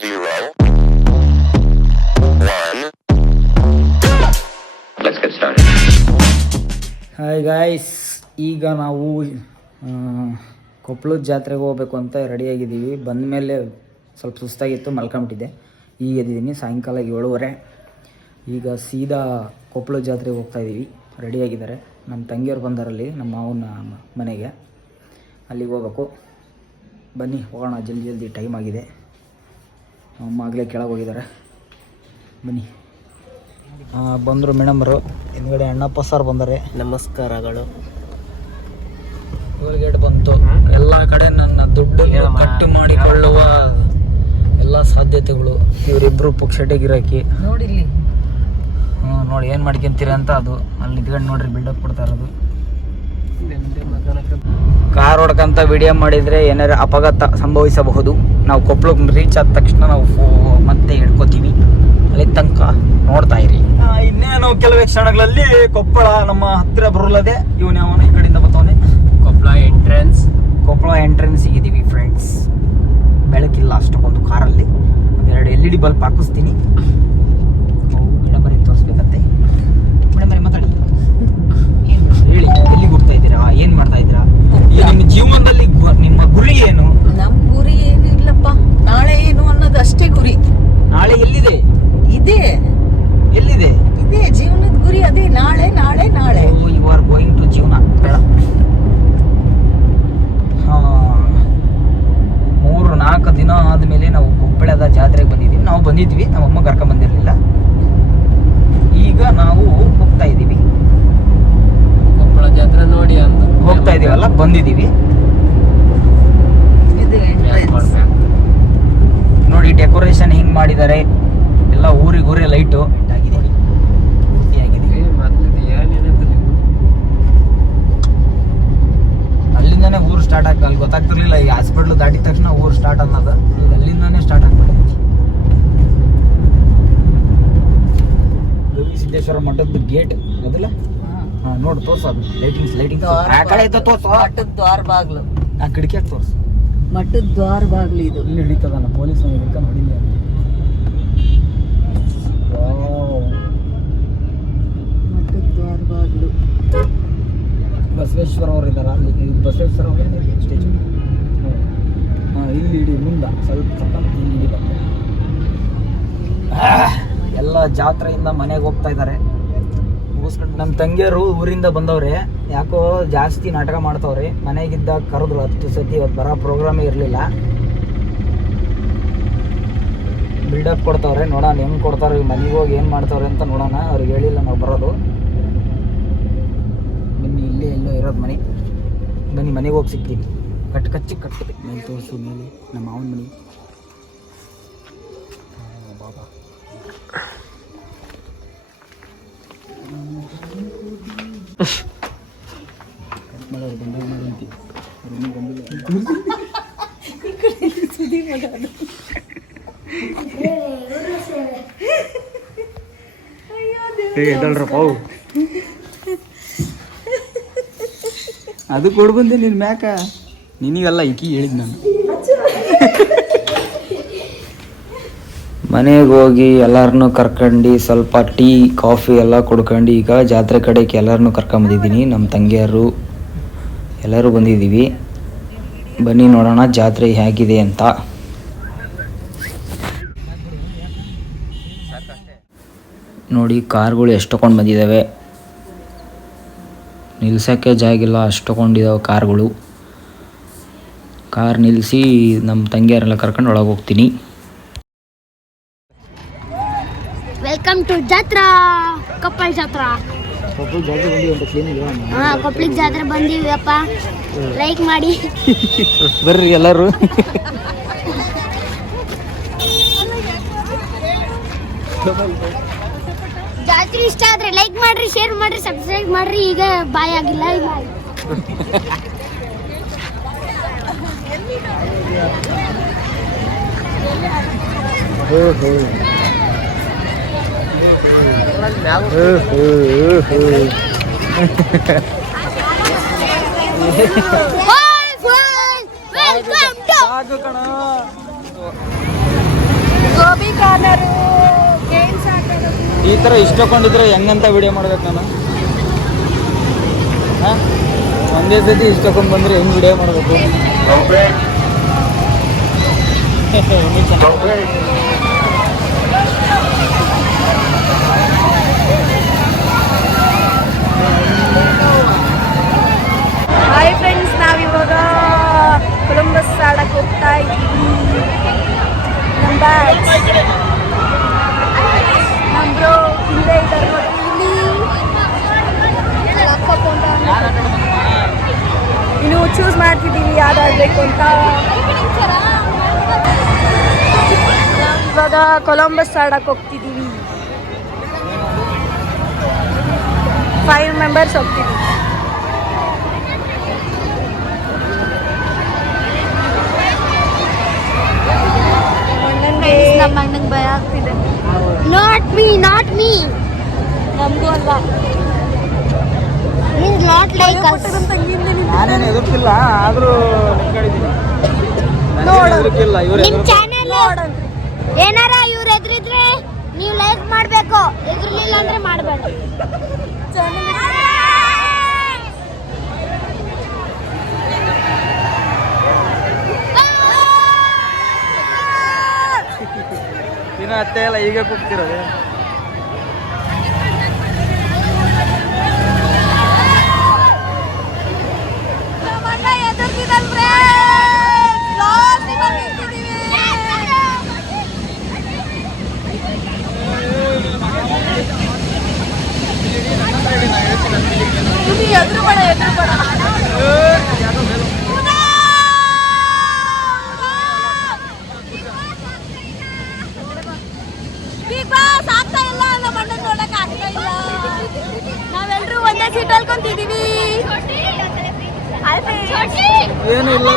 0 1 Let's get started. Hi guys, ಈಗ ನಾವು ಕೊಪ್ಪಳದ ಜಾತ್ರೆಗೆ ಹೋಗ್ಬೇಕು ಅಂತ ರೆಡಿಯಾಗಿದ್ದೀವಿ. ಬಂದ ಮೇಲೆ ಸ್ವಲ್ಪ ಸುಸ್ತಾಗಿತ್ತು, ಮಲ್ಕೊಂಬಿಟ್ಟಿದ್ದೆ. ಈಗ ಎದ್ದಿದ್ದೀನಿ, ಸಾಯಂಕಾಲ 7:30. ಈಗ ಸೀದಾ ಕೊಪ್ಪಳದ ಜಾತ್ರೆಗೆ ಹೋಗ್ತಾಯಿದ್ದೀವಿ. ರೆಡಿಯಾಗಿದ್ದಾರೆ. ನಮ್ಮ ತಂಗಿಯವ್ರು ಬಂದಾರಲ್ಲಿ, ನಮ್ಮ ಮಾವನ ಮನೆಗೆ. ಅಲ್ಲಿಗೆ ಹೋಗ್ಬೇಕು. ಬನ್ನಿ ಹೋಗೋಣ, ಜಲ್ದಿ ಟೈಮ್ ಆಗಿದೆ. ಅಮ್ಮ ಆಗಲೇ ಕೆಳಗೆ ಹೋಗಿದ್ದಾರೆ. ಬನ್ನಿ. ಬಂದರು ಮೇಡಮ್ರು. ಹಿಂದ್ಗಡೆ ಅಣ್ಣಪ್ಪ ಸರ್ ಬಂದರೆ. ನಮಸ್ಕಾರಗಳು. ಟೋಲ್ಗೇಟ್ ಬಂತು. ಎಲ್ಲ ಕಡೆ ನನ್ನ ದುಡ್ಡನ್ನು ಕಟ್ಟು ಮಾಡಿಕೊಳ್ಳುವ ಎಲ್ಲ ಸಾಧ್ಯತೆಗಳು. ಇವರಿಬ್ಬರು ಪುಕ್ಷಟೆ ಗಿರಾಕಿ ನೋಡಿ. ನೋಡಿ ಏನು ಮಾಡ್ಕೊಂತೀರ ಅಂತ. ಅದು ಅಲ್ಲಿ ನಿಂತ್ಕೊಂಡು ನೋಡ್ರಿ, ಬಿಲ್ಡಪ್ ಕೊಡ್ತಾ ಇರೋದು. ಕಾರ್ ಹೊಡ್ಕಂತ ವಿಡಿಯೋ ಮಾಡಿದರೆ ಏನಾರು ಅಪಘಾತ ಸಂಭವಿಸಬಹುದು. ನಾವು ಕೊಪ್ಪಳಕ್ಕೆ ರೀಚ್ ಆದ ತಕ್ಷಣ ನಾವು ಮತ್ತೆ ಹಿಡ್ಕೋತೀವಿ. ಅಲ್ಲಿ ತನಕ ನೋಡ್ತಾ ಇರಿ. ಇನ್ನೇನು ಕೆಲವೇ ಕ್ಷಣಗಳಲ್ಲಿ ಕೊಪ್ಪಳ ನಮ್ಮ ಹತ್ತಿರ ಬರಲದೆ. ಇವನು ಅವನು ಈ ಕಡೆಯಿಂದ ಬರ್ತಾವನೆ. ಕೊಪ್ಪಳ ಎಂಟ್ರೆನ್ಸ್ ಸಿಗಿದ್ದೀವಿ ಫ್ರೆಂಡ್ಸ್. ಬೆಳಕಿಲ್ಲ ಅಷ್ಟಕ್ಕೊಂದು ಕಾರಲ್ಲಿ. ಒಂದೆರಡು LED ಬಲ್ಬ್ ಹಾಕಿಸ್ತೀನಿ. ಮೇಡಮರಿಗೆ ತೋರಿಸ್ಬೇಕಂತೆ. ಮೇಡಮರಿ ಮಾತಾಡಿ, ಹೇಳಿ, ಎಲ್ಲಿಗೆ ಹೋಗ್ತಾ ಇದ್ದೀರಾ, ಏನು ಮಾಡ್ತಾ ಇದ್ದೀರಾ, ನಿಮ್ಮ ಜೀವನದಲ್ಲಿ ನಿಮ್ಮ ಗುರಿ ಏನು? ನಮ್ಮ ಗುರಿ ಏನು ಇಲ್ಲಪ್ಪ, ನಾಳೆ ಏನು ಅನ್ನೋದು ಅಷ್ಟೇ ಗುರಿ. ನಾಳೆ ಎಲ್ಲಿದೆ? ಇದೆ. ಎಲ್ಲಿದೆ? ಇದೆ ಜೀವನದ ಗುರಿ, ಅದೇ ನಾಳೆ ನಾಳೆ ನಾಳೆ. ಯು ಆರ್ ಗೋಯಿಂಗ್ ಟು ಜೀವನ. ಬೇಡ. 3-4 ದಿನ ಆದಮೇಲೆ ನಾವು ಕೊಪ್ಪಳದ ಜಾತ್ರೆಗೆ ಬಂದಿದ್ದೀವಿ. ನಾವು ಬಂದಿದ್ವಿ, ನಮ್ಮಮ್ಮ ಕರ್ಕೊಂಡು ಬಂದಿರಲಿಲ್ಲ. ಈಗ ನಾವು ಹೋಗ್ತಾ ಇದ್ದೀವಿ. ಕೊಪ್ಪಳ ಜಾತ್ರೆ ನೋಡಿ ಅಂತ ಹೋಗ್ತಾ ಇದೀವಲ್ಲ, ಬಂದಿದ್ದೀವಿ. ನೋಡಿ ಡೆಕೋರೇಷನ್ ಹಿಂಗೆ ಮಾಡಿದ್ದಾರೆ. ಎಲ್ಲ ಊರಿಗೂರೇ ಲೈಟು ಆಗಿದೆ. ಅಲ್ಲಿಂದಾನೇ ಊರು ಸ್ಟಾರ್ಟ್ ಆಗ್ತದೆ. ಅಲ್ಲಿ ಗೊತ್ತಾಗ್ತಿರ್ಲಿಲ್ಲ, ಈ ಹಾಸ್ಪಿಟ್ಲು ದಾಟಿದ ತಕ್ಷಣ ಊರು ಸ್ಟಾರ್ಟ್ ಅನ್ನೋದು. ಈಗ ಅಲ್ಲಿಂದಾನೇ ಸ್ಟಾರ್ಟ್ ಆಗ್ತದೆ. ಗವಿಸಿದ್ದೇಶ್ವರ ಮಠದ ಗೇಟ್ ಅದಲ್ಲ. ನೋಡು, ತೋರ್ಸೋದು ಲೈಟಿಂಗ್ಸ್ ಆ ಕಡೆ ಐತೆ. ತೋರ್ಸು ಮಠದ ದ್ವಾರ ಬಾಗ್ಲು. ಆ ಕಿಟಕಿಯಾಗ ತೋರ್ಸು. ಮಠದ ದ್ವಾರ ಬಾಗ್ಲು ಇದು. ಇಲ್ಲಿ ಹಿಡಿತದಲ್ಲ ಪೊಲೀಸ್ ಹಿಡ್ಕೊಂಡು ಹೊಡಿಲಿ. ಮಠದ ದ್ವಾರ ಬಾಗ್ಲು. ಬಸವೇಶ್ವರ ಅವ್ರು ಇದ್ದಾರ ಅಲ್ಲಿ. ಬಸವೇಶ್ವರ ಅವ್ರ ಸ್ಟೇಜ್. ಇಲ್ಲಿ ಇಡಿ ಮುಂದೆ ಸ್ವಲ್ಪ ಇಲ್ಲಿ ಎಲ್ಲ ಜಾತ್ರೆಯಿಂದ ಮನೆಗೆ ಹೋಗ್ತಾ ಇದ್ದಾರೆ ಮುಗಿಸ್ಕೊಂಡು. ನಮ್ಮ ತಂಗಿಯರು ಊರಿಂದ ಬಂದವ್ರೆ. ಯಾಕೋ ಜಾಸ್ತಿ ನಾಟಕ ಮಾಡ್ತಾವ್ರೆ. ಮನೆಗಿದ್ದಾಗ ಕರೆದ್ರು 10 ಸತಿ. ಇವತ್ತು ಬರೋ ಪ್ರೋಗ್ರಾಮೇ ಇರಲಿಲ್ಲ. ಬಿಲ್ಡಪ್ ಕೊಡ್ತಾವ್ರೆ. ನೋಡೋಣ ಹೆಂಗೆ ಕೊಡ್ತಾರೆ, ಮನೆಗೆ ಹೋಗಿ ಏನು ಮಾಡ್ತಾವ್ರೆ ಅಂತ ನೋಡೋಣ. ಅವ್ರಿಗೆ ಹೇಳಿಲ್ಲ ನಾವು ಬರೋದು. ಬನ್ನಿ, ಇಲ್ಲೇ ಎಲ್ಲೋ ಇರೋದು ಮನೆ. ಬನ್ನಿ, ಮನೆಗೆ ಹೋಗಿ ಸಿಗ್ತೀವಿ. ಕಚ್ಚಿ ಮೇಲೆ ತೋರಿಸು. ಮೇಲೆ ನಮ್ಮ ಮಾವನ ಮನೆ. ಬಾಬಾ ಮಾಡೋರು ಬಂದಂತಿ. ಎದಳ್ರಪ್ಪ, ಅದು ಕೊಡ್ ಬಂದೆ ನಿನ್ನ ಮ್ಯಾಕ. ನಿನಗಲ್ಲ, ಈಕಿ ಹೇಳಿದ್ ನಾನು. ಮನೆಗೆ ಹೋಗಿ ಎಲ್ಲರನ್ನೂ ಕರ್ಕೊಂಡು ಸ್ವಲ್ಪ ಟೀ ಕಾಫಿ ಎಲ್ಲ ಕುಡ್ಕೊಂಡು ಈಗ ಜಾತ್ರೆ ಕಡೆಗೆ ಎಲ್ಲರನ್ನೂ ಕರ್ಕೊಂಬಂದಿದ್ದೀನಿ. ನಮ್ಮ ತಂಗಿಯರು ಎಲ್ಲರೂ ಬಂದಿದ್ದೀವಿ. ಬನ್ನಿ ನೋಡೋಣ ಜಾತ್ರೆ ಹೇಗಿದೆ ಅಂತ. ನೋಡಿ ಕಾರ್ಗಳು ಎಷ್ಟು ತಗೊಂಡು ಬಂದಿದ್ದಾವೆ. ನಿಲ್ಸೋಕ್ಕೆ ಜಾಗಿಲ್ಲ, ಅಷ್ಟು ತಗೊಂಡಿದ್ದಾವೆ ಕಾರ್ಗಳು. ಕಾರ್ ನಿಲ್ಲಿಸಿ ನಮ್ಮ ತಂಗಿಯರೆಲ್ಲ ಕರ್ಕೊಂಡು ಒಳಗೆ ಹೋಗ್ತೀನಿ. ವೆಲ್ಕಮ್ ಟು ಜಾತ್ರಾ, ಕೊಪ್ಪಳ ಜಾತ್ರಾ. ಕೊಪ್ಪಳಿಗೆ ಜಾತ್ರೆ ಬಂದೀವಪ್ಪ. ಲೈಕ್ ಮಾಡಿ ಬರ್ರಿ ಎಲ್ಲರೂ. ಜಾತ್ರೆ ಇಷ್ಟ ಆದ್ರೆ ಲೈಕ್ ಮಾಡ್ರಿ, ಶೇರ್ ಮಾಡ್ರಿ, ಸಬ್ಸ್ಕ್ರೈಬ್ ಮಾಡ್ರಿ. ಈಗ ಬಾಯ್ ಆಗಿಲ್ಲ. ಕಾರ್ನರು ಗೇಮ್ಸ್ ಆಟೋದು. ಈ ಥರ ಇಷ್ಟಕೊಂಡಿದ್ರೆ ಹೆಂಗಂತ ವಿಡಿಯೋ ಮಾಡ್ಬೇಕು ನಾನು? ಹಾಂ, ಒಂದೇ ಸತಿ ಇಷ್ಟಕೊಂಡು ಬಂದರೆ ಹೆಂಗೆ ವಿಡಿಯೋ ಮಾಡಬೇಕು? ಹಾಯ್ ಫ್ರೆಂಡ್ಸ್, ನಾವಿವಾಗ ಕೊಲಂಬಸ್ ಆಡಕ್ಕೆ ಹೋಗ್ತಾ ಇದ್ದೀವಿ. ನಮ್ಮ ಬ್ರೋ ಹಿಂದೆ ಇದ್ದಾರೆ ನೋಡಿ, ಇಲ್ಲಿ ಇನ್ನು ಚೂಸ್ ಮಾಡ್ತಿದ್ದೀವಿ ಯಾವ್ದಾಗಬೇಕು ಅಂತ. ಇವಾಗ ಕೊಲಂಬಸ್ ಆಡಕ್ಕೆ ಹೋಗ್ತಿದ್ದೀವಿ. 5 ಮೆಂಬರ್ಸ್ ಹೋಗ್ತಿದ್ದೀವಿ. ನಮ್ಮ ಅಣ್ಣಂಗೆ ಭಯ ಆಗ್ತಿದೆ. ನಾಟ್ ಮೀ ನಮಗೂ ಅಲ್ವಾ, ನಾಟ್ ಲೈಕ್ ನಾನೇನು ಎದುರ್ತಿಲ್ಲ, ಆದರೂ ನಿಂತ್ಕೊಂಡಿದ್ದೀನಿ. ನೋಡು. ಎದುರ್ಕಿಲ್ಲ, ಇವ್ರು ನಿಮ್ ಚಾನೆಲ್ ಏನಾರ ಇವ್ರು ಎದ್ರಿದ್ರೆ ನೀವು ಲೈಕ್ ಮಾಡ್ಬೇಕು, ಎದ್ರಲಿಲ್ಲ ಅಂದ್ರೆ ಮಾಡಬೇಡ. ದಿನ ಅತ್ತೆ ಎಲ್ಲ ಈಗ ಕೂಗ್ತಿರೋದು. ಎದುರು ಬೇಡ. ಬಿಗ್ ಬಾಸ್ ಆಗ್ತಾ ಇಲ್ಲ, ನಮ್ಮ ಅಣ್ಣನ ನೋಡಕ್ ಆಗ್ತಾ ಇಲ್ಲ. ನಾವೆಲ್ಲರೂ ಒಂದೇ ಸೀಟ್ ಅಲ್ಕೊಂತಿದೀವಿ. ಏನು ಇಲ್ಲ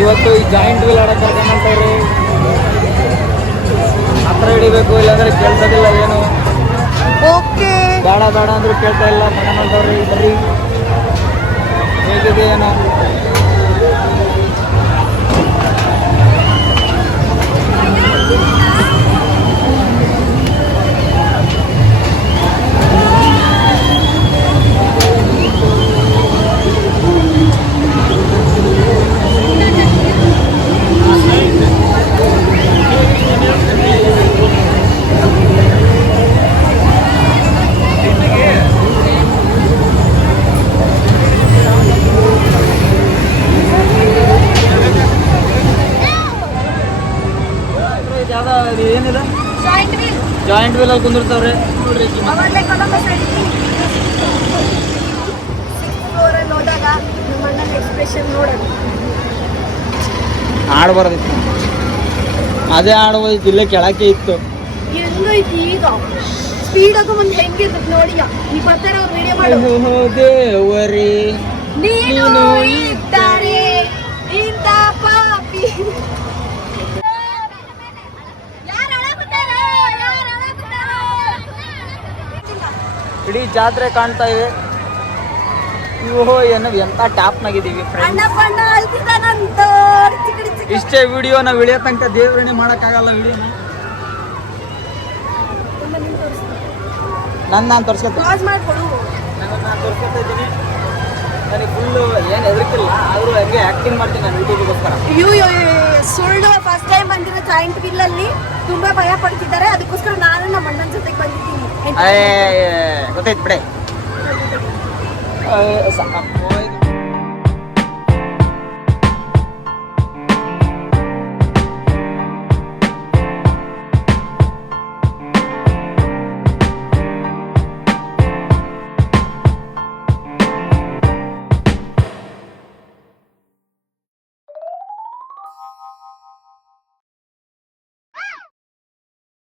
ಇವತ್ತು ಈ ಜಾಯಿಂಟ್ ವೀಲ್ ಆಡಕ್ಕೆ ಕರ್ಕೊಂಡಂತವ್ರು ಹತ್ರ ಹಿಡಿಬೇಕು, ಇಲ್ಲಾಂದ್ರೆ ಕೇಳ್ಸೋದಿಲ್ಲ ಏನು. ಓಕೆ, ಬೇಡ ಅಂದ್ರೂ ಕೇಳ್ತಾ ಇಲ್ಲ. ಮನೆಮಂತವ್ರಿ ಬರ್ರಿ, ಹೇಗಿದೆ ಏನೋ. ಏನಿದೆ ಜಾಯಿಂಟ್ ವೀಲ್ ಅಲ್ಲಿ ಕುಂದಿರ್ತಾವ್ರೆ ನೋಡ್ರಿ. ಹೋದಾಗ ನಮ್ಮ ಅಣ್ಣನ ಎಕ್ಸ್ಪ್ರೆಷನ್ ನೋಡೋಣ. ಆಡಬಾರ್ದಿತ್ತು, ಅದೇ ಆಡಬೋದಿತ್ತು, ಇಲ್ಲೇ ಕೆಳಕ್ಕೆ ಇತ್ತು. ಹೆಂಗೈತಿ ಈಗ ಸ್ಪೀಡ್ ಮುಂದೆ ಹೆಂಗಿರ್ತದೆ ನೋಡಿ. ಈ ಬರ್ತಾರೆ ಅವ್ರು ವಿಡಿಯೋ ಮಾಡೋ ದೇವರೇ ನೀನು ಇದ್ದಾರೆ ಇಂಥ ಪಾಪಿ. ಇಡೀ ಜಾತ್ರೆ ಕಾಣ್ತಾ ಇದೆ. ಇವು ಏನೋ ಎಂತ ಟ್ಯಾಪ್ನಾಗಿದ್ದೀವಿ ಇಷ್ಟೇ ವಿಡಿಯೋ ನಾವು ಇಳಿಯೋ ತನಕ ದೇವರಣೆ ಮಾಡೋಕ್ಕಾಗಲ್ಲ. ವಿಡಿಯೋನ ನಾನು ತೋರಿಸ್ಕೊತೀನಿ. ನಾನು ತೋರಿಸ್ಕೊತಾ ಇದ್ದೀನಿ. ನನಗೆ ಫುಲ್ಲು ಏನು ಹೆದರಿಕಿಲ್ಲ, ಆದರೂ ಹಂಗೆ ಆ್ಯಕ್ಟಿಂಗ್ ಮಾಡ್ತೀನಿ ನಾನು ಯೂಟ್ಯೂಬಿಗೋಸ್ಕರ. ಅಯ್ಯೋ ಸುಳ್ಳು. ಫಸ್ಟ್ ಟೈಮ್ ಬಂದಿರೋ ಜಾಯಿಂಟ್ ವೀಲ್ ಅಲ್ಲಿ ತುಂಬಾ ಭಯ ಪಡ್ತಿದ್ದಾರೆ. ಅದಕ್ಕೋಸ್ಕರ ನಾನು ನಮ್ಮ ಅಣ್ಣನ ಜೊತೆಗೆ ಬಂದಿದ್ದೀನಿ. ಗೊತ್ತಾಯ್ತು ಬಿಡೆ. ಸಾಕಪ್ಪ ಇದು